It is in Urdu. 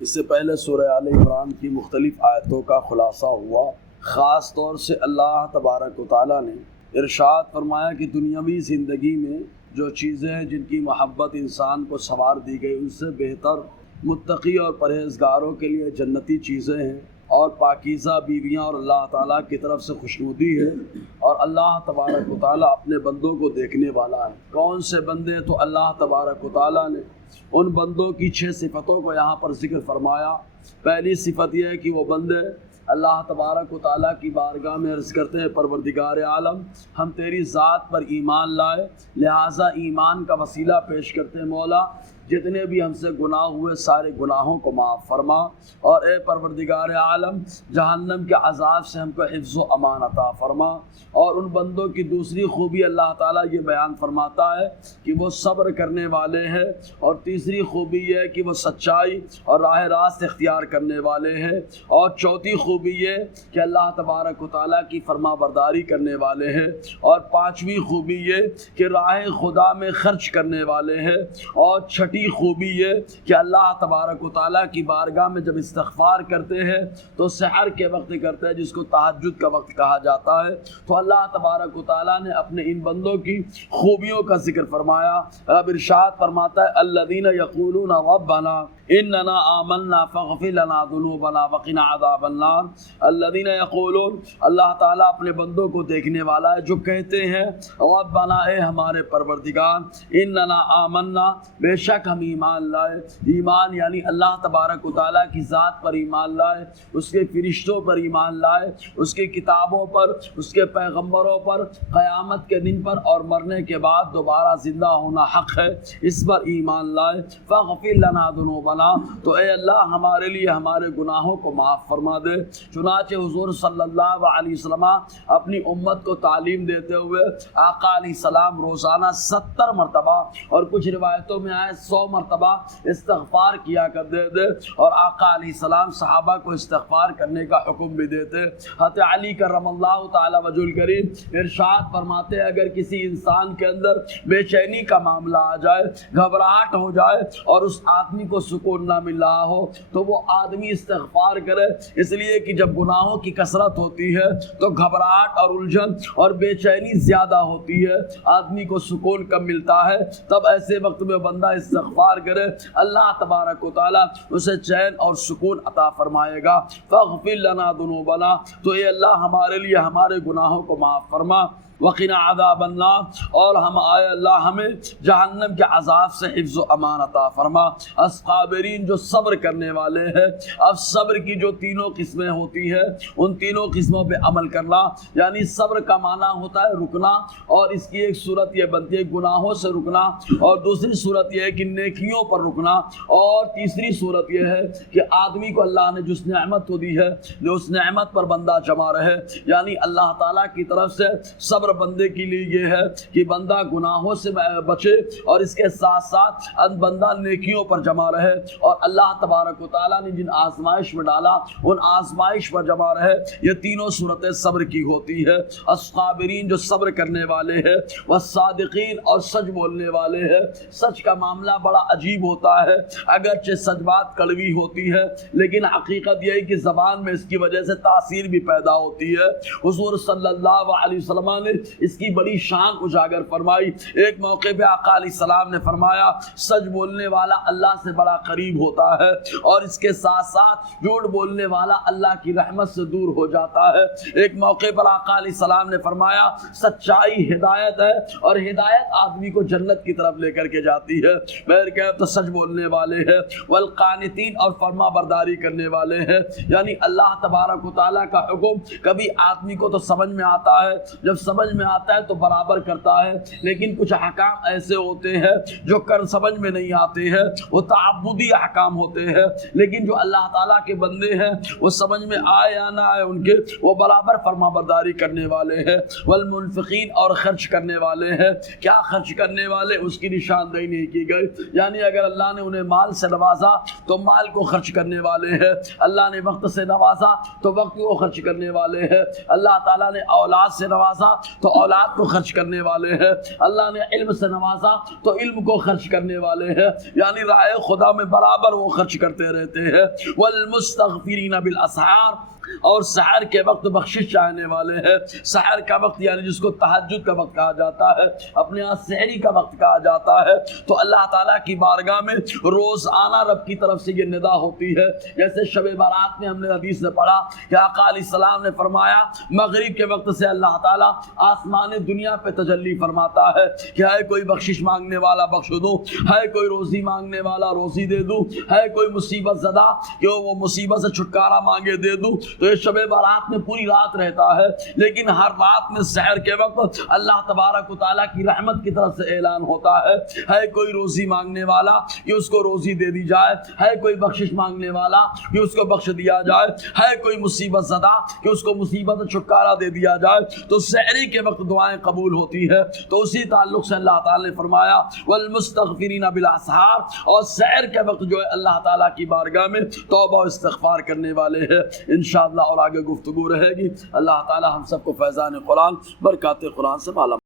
اس سے پہلے سورہ آل عمران کی مختلف آیتوں کا خلاصہ ہوا۔ خاص طور سے اللہ تبارک و تعالیٰ نے ارشاد فرمایا کہ دنیاوی زندگی میں جو چیزیں ہیں جن کی محبت انسان کو سنوار دی گئی، ان سے بہتر متقی اور پرہیزگاروں کے لیے جنتی چیزیں ہیں اور پاکیزہ بیویاں اور اللہ تعالیٰ کی طرف سے خوشنودی ہے۔ اور اللہ تبارک و تعالیٰ اپنے بندوں کو دیکھنے والا ہے۔ کون سے بندے ہیں؟ تو اللہ تبارک و تعالیٰ نے ان بندوں کی 6 صفتوں کو یہاں پر ذکر فرمایا۔ پہلی صفت یہ ہے کہ وہ بندے اللہ تبارک و تعالیٰ کی بارگاہ میں عرض کرتے ہیں، پروردگار عالم ہم تیری ذات پر ایمان لائے، لہٰذا ایمان کا وسیلہ پیش کرتے ہیں، مولا جتنے بھی ہم سے گناہ ہوئے سارے گناہوں کو معاف فرما، اور اے پروردگار عالم جہنم کے عذاب سے ہم کو حفظ و امان عطا فرما۔ اور ان بندوں کی دوسری خوبی اللہ تعالیٰ یہ بیان فرماتا ہے کہ وہ صبر کرنے والے ہیں، اور تیسری خوبی یہ ہے کہ وہ سچائی اور راہ راست اختیار کرنے والے ہیں، اور چوتھی خوبی یہ کہ اللہ تبارک و تعالیٰ کی فرما برداری کرنے والے ہیں، اور پانچویں خوبی یہ کہ راہ خدا میں خرچ کرنے والے ہیں، اور چھٹی خوبی یہ کہ اللہ تبارک و تعالیٰ کی بارگاہ میں جب استغفار کرتے ہیں تو سحر کے وقت کرتے ہیں، جس کو تہجد کا وقت کہا جاتا ہے۔ تو اللہ تبارک و تعالیٰ نے اپنے ان بندوں کی خوبیوں کا ذکر فرمایا۔ اب ارشاد فرماتا ہے الذین یقولون ربنا اننا آمنا فاغفر لنا ذنوبنا وقنا عذاب النار۔ الذین یقولون، اللہ تعالیٰ اپنے بندوں کو دیکھنے والا ہے جو کہتے ہیں ربنا اے ہمارے پروردگار، اننا آمنا بے شک ہم ایمان لائے۔ ایمان یعنی اللہ تبارک و تعالیٰ کی ذات پر ایمان لائے، اس کے فرشتوں پر ایمان لائے، اس کی کتابوں پر، اس کے پیغمبروں پر، قیامت کے دن پر اور مرنے کے بعد دوبارہ زندہ ہونا حق ہے، اس پر ایمان لائے۔ فاغفر لنا ذنوبنا، تو اے اللہ ہمارے لیے ہمارے گناہوں کو معاف فرما دے۔ چنانچہ حضور صلی اللہ علیہ وسلم اپنی امت کو تعلیم دیتے ہوئے آقا علیہ السلام روزانہ 70 مرتبہ اور کچھ روایتوں میں آئے 100 مرتبہ استغفار کیا کرتے تھے، اور آقا علیہ السلام صحابہ کو استغفار کرنے کا حکم بھی دیتے۔ حضرت علی کرم اللہ تعالی وجہ الکریم ارشاد فرماتے اگر کسی انسان کے اندر بے چینی کا معاملہ آ جائے، گھبراہٹ ہو جائے اور اس آدمی کو سکون نہ مل رہا ہو تو وہ آدمی استغفار کرے، اس لیے کہ جب گناہوں کی کثرت ہوتی ہے تو گھبراہٹ اور الجھن اور بے چینی زیادہ ہوتی ہے، آدمی کو سکون کم ملتا ہے۔ تب ایسے وقت میں بندہ استغفار کرے، اللہ تبارک و تعالیٰ اسے چین اور سکون عطا فرمائے گا۔ فاغفر لنا ذنوبنا، تو اے اللہ ہمارے لیے ہمارے گناہوں کو معاف فرما، وقنا عذاب النار، اور ہم آئے اللہ ہمیں جہنم کے عذاب سے حفظ و امان عطا فرما۔ الصابرین، جو صبر کرنے والے ہیں۔ اب صبر کی جو تینوں قسمیں ہوتی ہیں ان تینوں قسموں پہ عمل کرنا، یعنی صبر کا معنی ہوتا ہے رکنا، اور اس کی ایک صورت یہ بنتی ہے گناہوں سے رکنا، اور دوسری صورت یہ ہے کہ نیکیوں پر رکنا، اور تیسری صورت یہ ہے کہ آدمی کو اللہ نے جس نعمت کو دی ہے جو اس نعمت پر بندہ جمع رہے، یعنی اللہ تعالیٰ کی طرف سے صبر بندے کے لیے یہ ہے کہ بندہ گناہوں سے بچے اور اس کے ساتھ ساتھ بندہ نیکیوں پر جمع رہے، اور اللہ تبارک و تعالیٰ نے جن آزمائش میں ڈالا ان آزمائش پر جمع رہے۔ یہ تینوں صورتیں صبر کی ہوتی ہے۔ الصابرین، جو صبر کرنے والے ہیں، والصادقین، اور سچ بولنے والے ہیں۔ سچ کا معاملہ بڑا عجیب ہوتا ہے، اگرچہ سچ بات کڑوی ہوتی ہے لیکن حقیقت یہ ہے کہ زبان میں اس کی وجہ سے تاثیر بھی پیدا ہوتی ہے۔ حضور صلی اللہ علیہ وسلم نے اس کی بڑی شان اجاگر فرمائی۔ ایک موقع پہ آقا علیہ السلام نے فرمایا سچ بولنے والا اللہ سے بڑا قریب ہوتا ہے، اور اس کے ساتھ ساتھ جھوٹ بولنے والا اللہ کی رحمت سے دور ہو جاتا ہے۔ ایک موقع پر آقا علیہ السلام نے فرمایا سچائی ہدایت ہے، اور ہدایت آدمی کو جنت کی طرف لے کر کے جاتی ہے۔ میں کہتا تو سچ بولنے والے ہیں، والقانتین، اور فرما برداری کرنے والے ہیں، یعنی اللہ تبارک و تعالیٰ کا حکم کبھی آدمی کو تو سمجھ میں آتا ہے، جب سمجھ میں آتا ہے تو برابر کرتا ہے، لیکن کچھ احکام ایسے ہوتے ہیں جو سمجھ میں نہیں آتے ہیں، وہ تعبدی احکام ہوتے ہیں، لیکن جو اللہ تعالیٰ کے بندے ہیں وہ سمجھ میں آئے یا نہ آئے ان کے، وہ برابر فرما برداری کرنے والے ہیں۔ والمنفقین، اور خرچ کرنے والے ہیں۔ کیا خرچ کرنے والے؟ اس کی نشاندہی نہیں کی گئی، یعنی اگر اللہ نے انہیں مال سے نوازا تو مال کو خرچ کرنے والے ہیں، اللہ نے وقت سے نوازا تو وقت کو خرچ کرنے والے ہیں، اللہ تعالیٰ نے اولاد سے نوازا تو اولاد کو خرچ کرنے والے ہیں، اللہ نے علم سے نوازا تو علم کو خرچ کرنے والے ہیں، یعنی راہ خدا میں برابر وہ خرچ کرتے رہتے ہیں۔ والمستغفرین بالاسحار، اور سحر کے وقت بخشش چاہنے والے ہیں۔ سحر کا وقت یعنی جس کو تہجد کا وقت کہا جاتا ہے، اپنے یہاں سحری کا وقت کہا جاتا ہے، تو اللہ تعالیٰ کی بارگاہ میں روزانہ رب کی طرف سے یہ ندا ہوتی ہے۔ جیسے شب برات میں ہم نے حدیث میں پڑھا کہ آقا علیہ السلام نے فرمایا مغرب کے وقت سے اللہ تعالیٰ آسمان دنیا پہ تجلی فرماتا ہے کہ ہے کوئی بخشش مانگنے والا بخش دوں، ہے کوئی روزی مانگنے والا روزی دے دوں، ہے کوئی مصیبت زدہ کہ وہ مصیبت سے چھٹکارا مانگے دے دوں۔ تو یہ شب برات میں پوری رات رہتا ہے، لیکن ہر رات میں سحر کے وقت اللہ تبارک و تعالیٰ کی رحمت کی طرف سے اعلان ہوتا ہے کوئی روزی مانگنے والا کہ اس کو روزی دے دی جائے، ہے کوئی بخشش مانگنے والا کہ اس کو بخش دیا جائے، ہے کوئی مصیبت زدہ کہ اس کو مصیبت سے چھٹکارا دے دیا جائے۔ تو سحری کے وقت دعائیں قبول ہوتی ہے۔ تو اسی تعلق سے اللہ تعالیٰ نے فرمایا والمستغفرین بالاسحار، اور سحر کے وقت جو ہے اللہ تعالیٰ کی بارگاہ میں توبہ و استغفار کرنے والے ہیں۔ انشاءاللہ اور آگے گفتگو رہے گی۔ اللہ تعالیٰ ہم سب کو فیضان قرآن برکات قرآن سے مالا